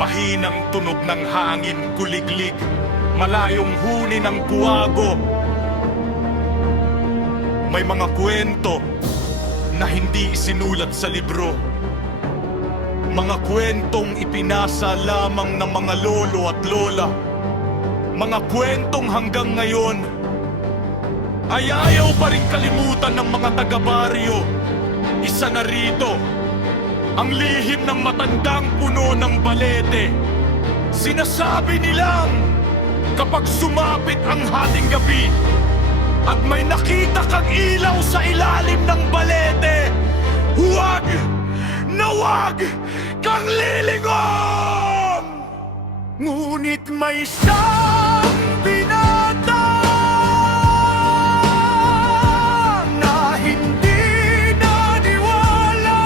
Mahinang tunog ng hangin kuliglig, malayong huni ng buwago. May mga kwento na hindi isinulat sa libro, mga kwentong ipinasa lamang ng mga lolo at lola, mga kwentong hanggang ngayon ay ayaw pa rin kalimutan ng mga taga-baryo. Isa na rito ang lihim ng matandang puno ng balete. Sinasabi nilang kapag sumapit ang hating gabi at may nakita kang ilaw sa ilalim ng balete, huwag na huwag kang lilingon! Ngunit may isang binata na hindi naniwala.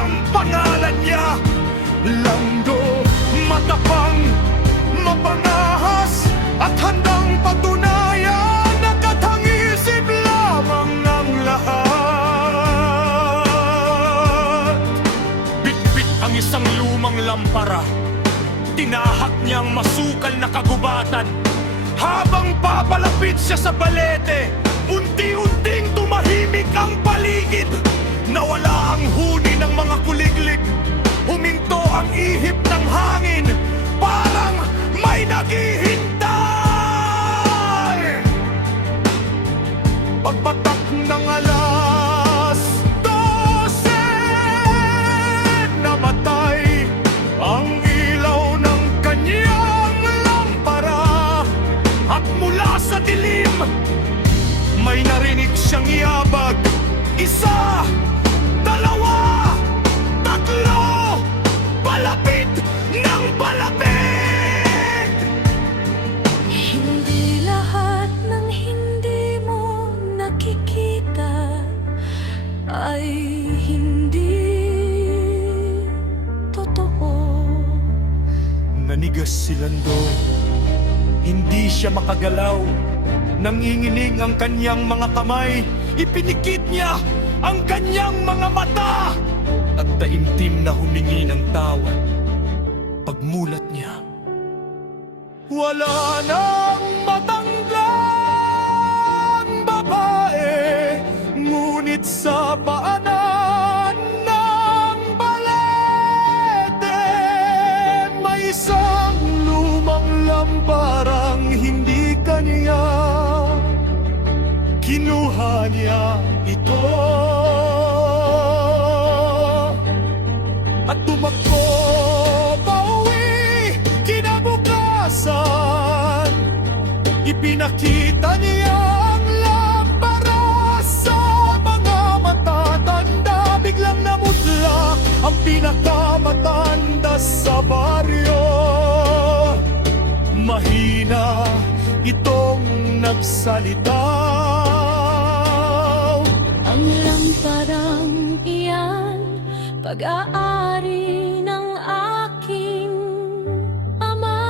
Ang pangalan niya, Lando, matapang, mapangahas at handang patunayan na katang-isip lamang ang lahat. Bitbit ang isang lumang lampara, tinahak niyang masukal na kagubatan. Habang papalapit siya sa balete, unti-unting tumahimik ang paligid. Nawala ang huni ng mga kuliglig, huminto ang ihip ng hangin, parang may naghihintay. Pagpatak ng alas 12, namatay ang ilaw ng kanyang lampara. At mula sa dilim, may narinig siyang yabag. Isa, dalawa, tatlo, palapit ng palapit. Hindi lahat ng hindi mo nakikita ay hindi totoo. Nanigas si Lando, hindi siya makagalaw. Nanginginig ang kanyang mga kamay, ipinikit niya ang kanyang mga mata. At taimtim na humingi ng tawad. Pagmulat niya, wala nang matanggang babae, ngunit sa paanan ng balete may isang lumang lamparang hindi kaniya. Kinuha niya ito at tumakbo pauwi. Kinabukasan, ipinakita niya ang lampara sa mga matatanda. Biglang namutla ang pinakamatanda sa baryo. Mahina itong nagsalita. Ang lamparang iyan, pag-aari ng aking ama.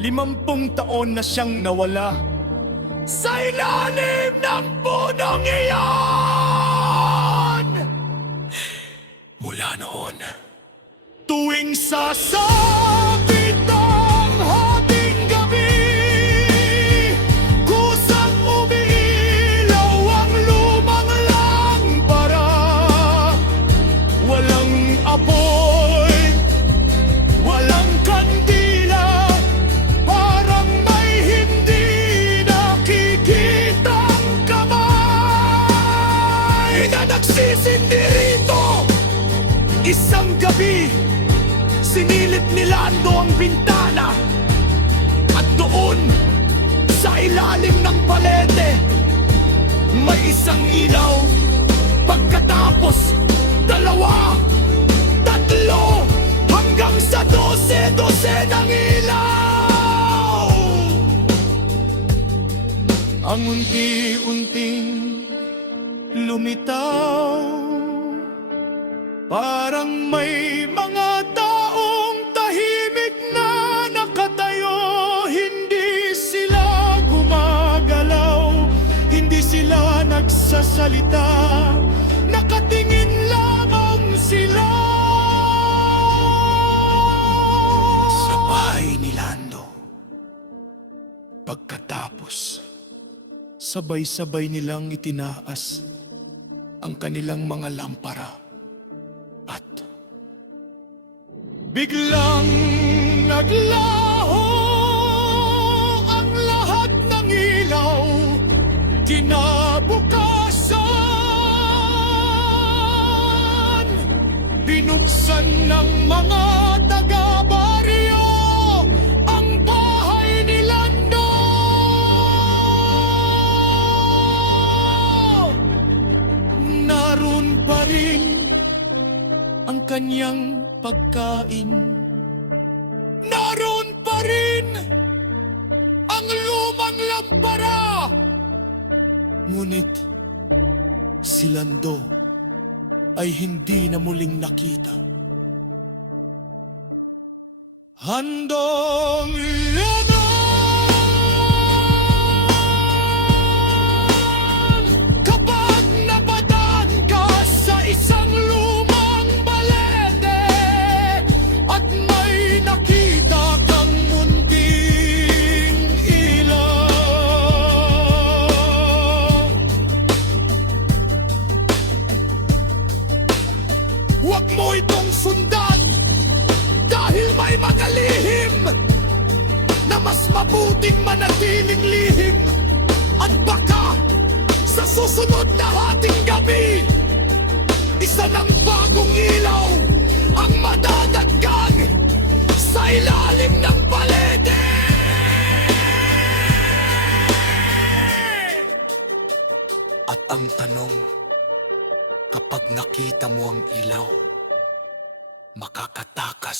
50 taon na siyang nawala sa ilalim ng punong iyon. Mula noon, tuwing sasabit ang hating gabi, kusang umiilaw ang lumang lampara. Walang apoy, walang kandila, parang may hindi nakikitang kamay na nagsisindi rito. Isang gabi, sinilip ni Lando ang bintana, at doon, sa ilalim ng palete, may isang ilaw. Pagkatapos, dalawa, tatlo, hanggang sa 12 ng ilaw. Ang unti-unting lumitaw, parang may mga taong tahimik na nakatayo. Hindi sila gumagalaw, hindi sila nagsasalita, nakatingin lamang sila. bahay ni Lando. Pagkatapos, sabay-sabay nilang itinaas ang kanilang mga lampara at biglang naglaho ang lahat ng ilaw. Kinabukasan, binuksan ng mga taga-baryo ang bahay ni Lando. Naroon pa rin ang kanyang pagkain. Naroon pa rin ang lumang lampara. Ngunit si Lando ay hindi na muling nakita. Handang laban kapag napadaan ka sa isang lumang balete at may nakita kang munting ilaw. Huwag mo itong sundan dahil may mga lihim na mas mabuting manatiling lihim. At baka sa susunod na hating gabi, isa ng bagong ilaw ang madadagdag sa ilalim ng palete. At ang tanong, kapag nakita mo ang ilaw, makakatakas